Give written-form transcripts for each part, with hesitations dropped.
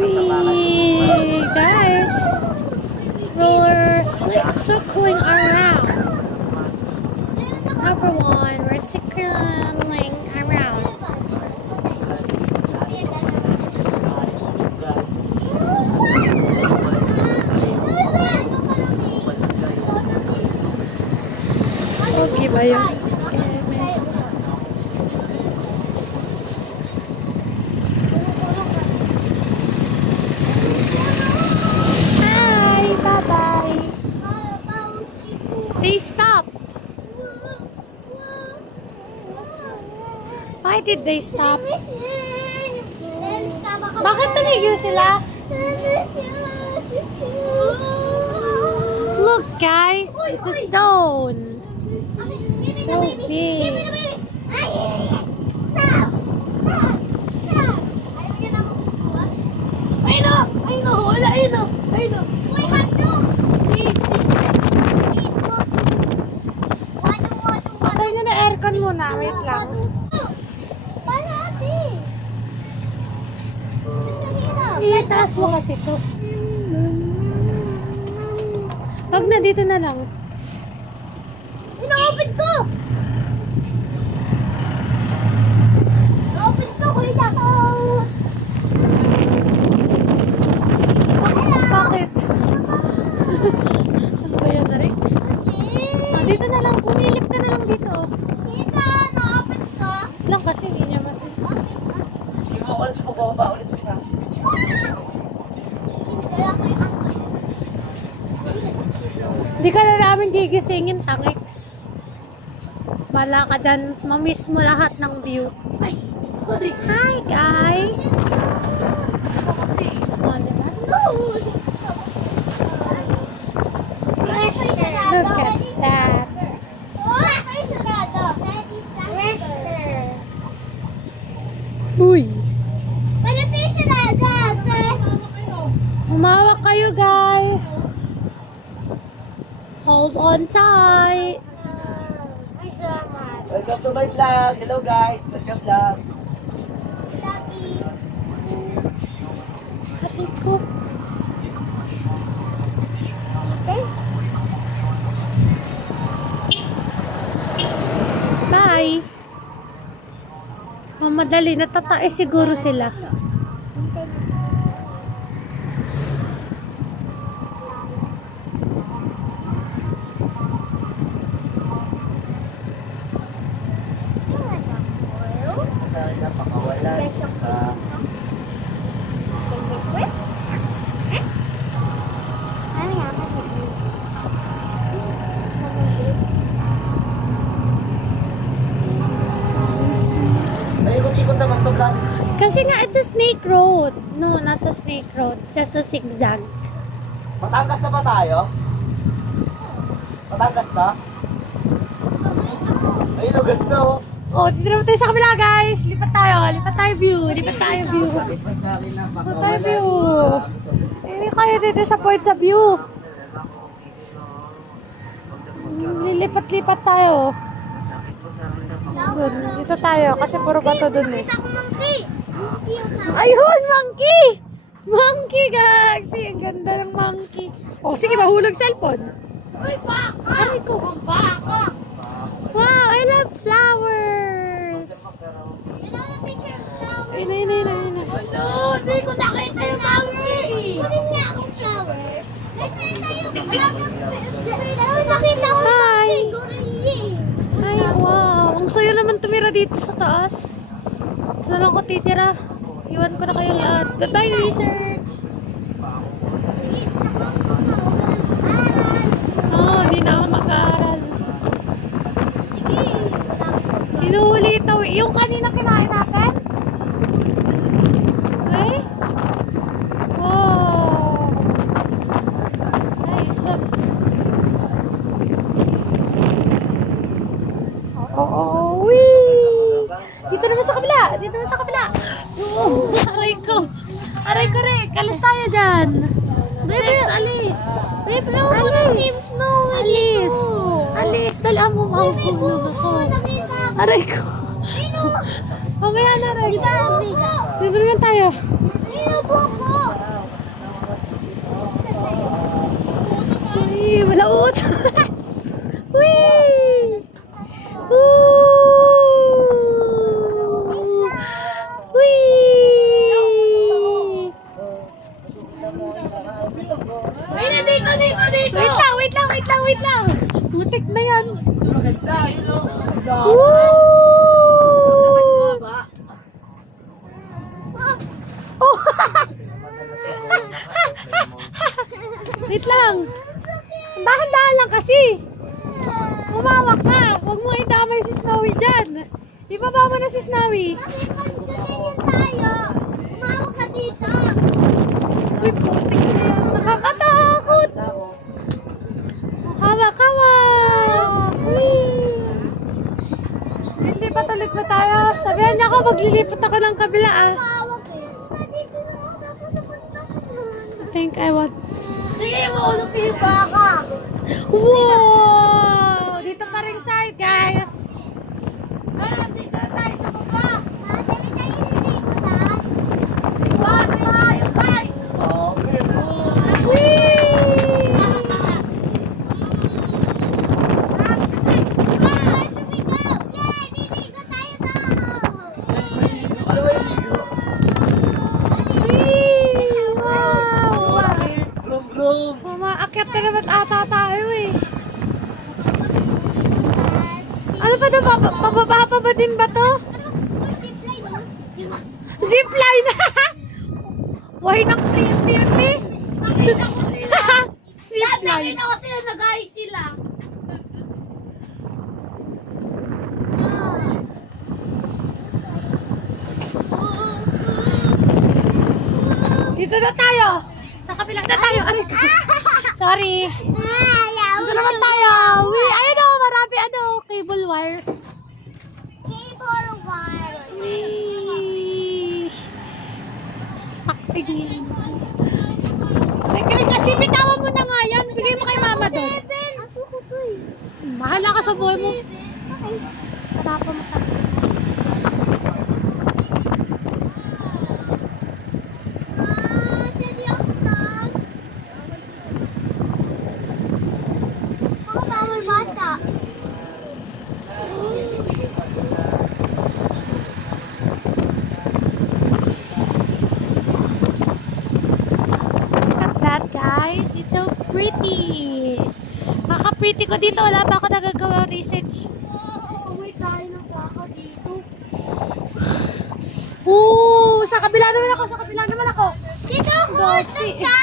Guys, we're circling around. Number one, we're circling around. Okay ba yun? They stop. Why did they stop? Bakit tumigil sila? Look guys, it's a stone. So big. Muna, wait lang. Itaas mo kasi ito. Wag na, dito na lang. Ina-open ko! Ina-open ko, kuya! Bakit? Ano ba yan, Rex? Dito na lang, pumilip ka na lang dito. Lang kasi hindi niya masin. Sige mo ulit po ba ulit Pinas? Hindi ka na namin gigisingin, Tangix. Bala ka dyan, mamiss mo lahat ng view. Ay, sorry. Hi guys! Look at that. Uy! Pero ito yung sarada, Humawak kayo guys! Hold on tight! Welcome to my vlog! Hello guys! Welcome vlog! Happy ko! Okay? Bye! Mamadali, natatae siguro sila. Saan na pakawalan? Kasi nga, it's a snake road. No, not a snake road. Just a zigzag. Batangas na ba tayo? Batangas na? Ayun, ang ganda oh. Oh, dito naman tayo sa kabila, guys. Lipat tayo. Lipat tayo view. Lipat tayo view. Lipat tayo view. Hindi kayo dito sa point sa view. Lilipat-lipat tayo. Dun, dito tayo. Kasi puro bato dun eh. Ayun, monkey! Monkey, guys! Ang ganda ng monkey. Oh, sige, mahulog cellphone. Uy, baka! Aray ko. Baka! Wow, I love flowers! Ayun, ayun, ayun, ayun. Ano? Hindi ko nakita yung monkey! Kunin nga akong flowers. Nakita ko yung monkey! Gorilla! Ay, wow! Ang sayo naman tumira dito sa taas. Saan lang ko titira? Iwan ko na kayong lahat. Goodbye, research! Oh, hindi na ako mag-aaral. Inuhuli ito. Yung kanina kinain natin? Okay? Wow! Nice, look. Oh, wee! Dito naman sa kabila! Dito naman sa kabila! Oh, aray ko! Aray ko rin! Kalis tayo dyan! Alis! Alis! Wait, pero ako na Sims Snow. Alis! Alis! Dala mo mga Oo, nakita ko. aray ko! Mamaya na, aray ko! Bibili naman tayo! Sino po ko? Laut! Whee! Woo! Whee! Ay, na dito. Wait lang! Putik na yan! Maganda, yun o. Woo! Oh! Wait lang! Dahan-dahan lang kasi! Umawak ka! Huwag mo idamay si Snowy dyan! Ibaba mo na si Snowy! Tayo. Umawak ka dito. Uy, putik na yan! Nakakatakot! Hawak-hawak! Hindi pa tulit na tayo. Sabihan niya ako, maglilipot ako ng kabila ah. Umawak eh. Dito na ako napasapunta ko. I think I want... Sige, maulupin pa ka. Wow! Dito pa rin side, guys. Dito na tayo sa baba. Dali tayo nilikutan. Bago tayo, guys. Okay. Whee! Ano ba yung ligo? Whee! Wow! Brum brum. Umaakyat na naman ata tayo eh. Ano pa ito? Pababa pa ba din ba to? Zipline! Why nang print yun eh? Nakita ko sila. Zipline. Nakita ko sila, nag-ayos sila. Dito na tayo! Sa kabila na tayo! Aray ka. Sorry! Dito naman tayo! Uy, ayun o! Marami ano! Cable wire. Cable wire. Uy! Paktig niya. Aray ka rin kasi! Bitawan mo na nga yan! Bigay mo kay mama doon. Bahala ka sa buhay mo. Tapa mo sa akin. Pretty ko dito, wala pa ako nagagawa research. Uwi tayo ng baka dito. Sa kabila naman ako, Dito ako, ka!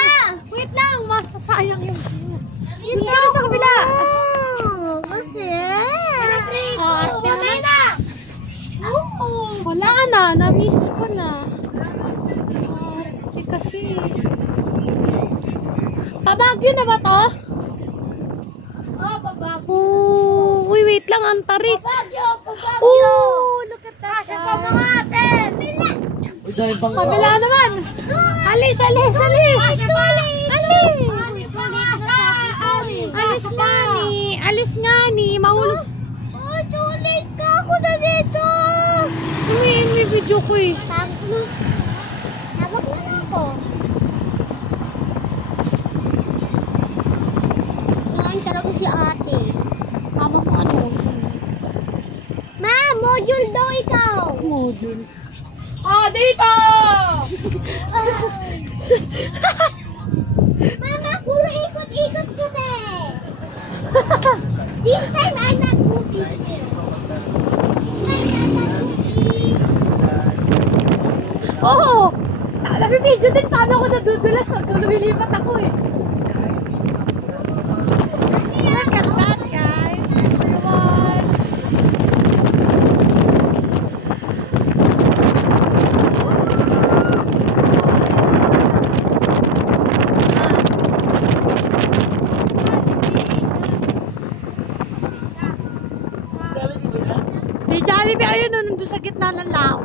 Wait lang, masasayang yung view. Dito Dito sa kabila. Kasi? Patay na! Wala na, na-miss ko na. Kasi Pabagyo na ba to? Uy, wait lang, ang tarik. Pabagyo! Look at that. Siya pa mga atin! Uy, dahil bang... Kabila naman. Alis. Alis nga ni. Mahulog. Oh, tulit ka! Ako na dito! May video ko eh. Tabak na ako. Ngayon talaga si ate. Tama mo ano? Ma, module daw ikaw! Module. Dito! Mama, puro ikot-ikot kasi! This time I'm not moving. Oo! Alam mo, video din paano ako nadudulas. Lumilipat ako eh. Look at that, guys. Everyone. May Jollibee, ayun o, nandun sa gitna ng lao.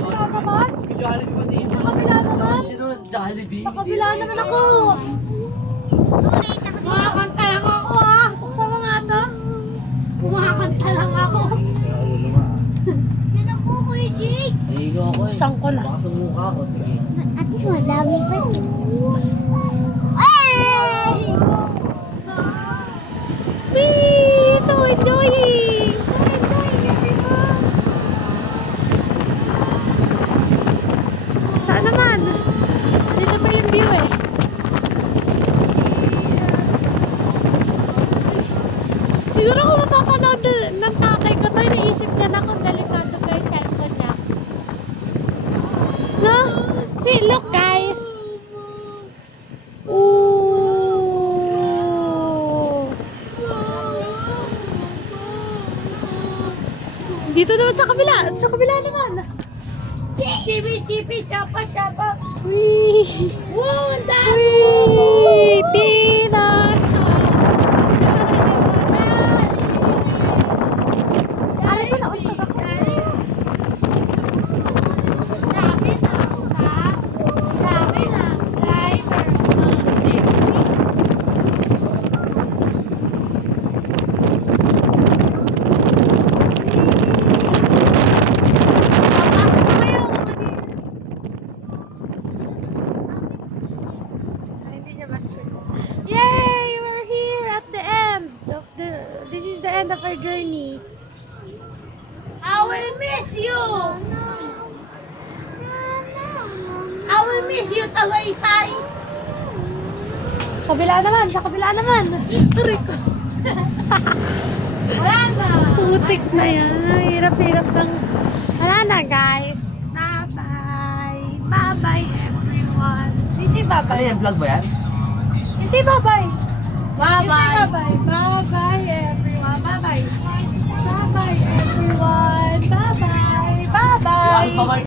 Wala naman? Jollibee pa dito. Sa kabila naman? Tapos yun nun, Jollibee. Sa kabila naman ako. Kumakanta lang ako ah. Buksan mo nga to. Kumakanta lang ako. Yan ako, Kuya Jake. Naigo ako eh. Buksan ko na. Baka sa mukha ko, sige. At least madami pa. Ay! napapanood ng tatay ko to, iniisip niya na kung delikado ba yung cellphone niya. No? See, look guys. Ooh. Dito naman sa kabila. Sa kabila naman. Chibi, chapa. Wee. Wow, ang dami! Wee. Dinosaur. Ano ba nausap ako? Sabi na, driver. Papasok na kayo. Ay, hindi niya master. Yay! We're here at the end of this is the end of our journey. I will miss you! I will miss you, Tagaytay! Sa kabila naman. Sorry ko. Wala na! Putik na yan. Hirap-hirap lang. Wala na, guys. Bye-bye. Bye-bye, everyone. Say Ano bye-bye. yan? Vlog ba yan? Say bye-bye. Bye-bye! Say bye-bye. Bye-bye, everyone. Bye-bye. Bye-bye, everyone. Bye-bye. Bye-bye. Bye-bye.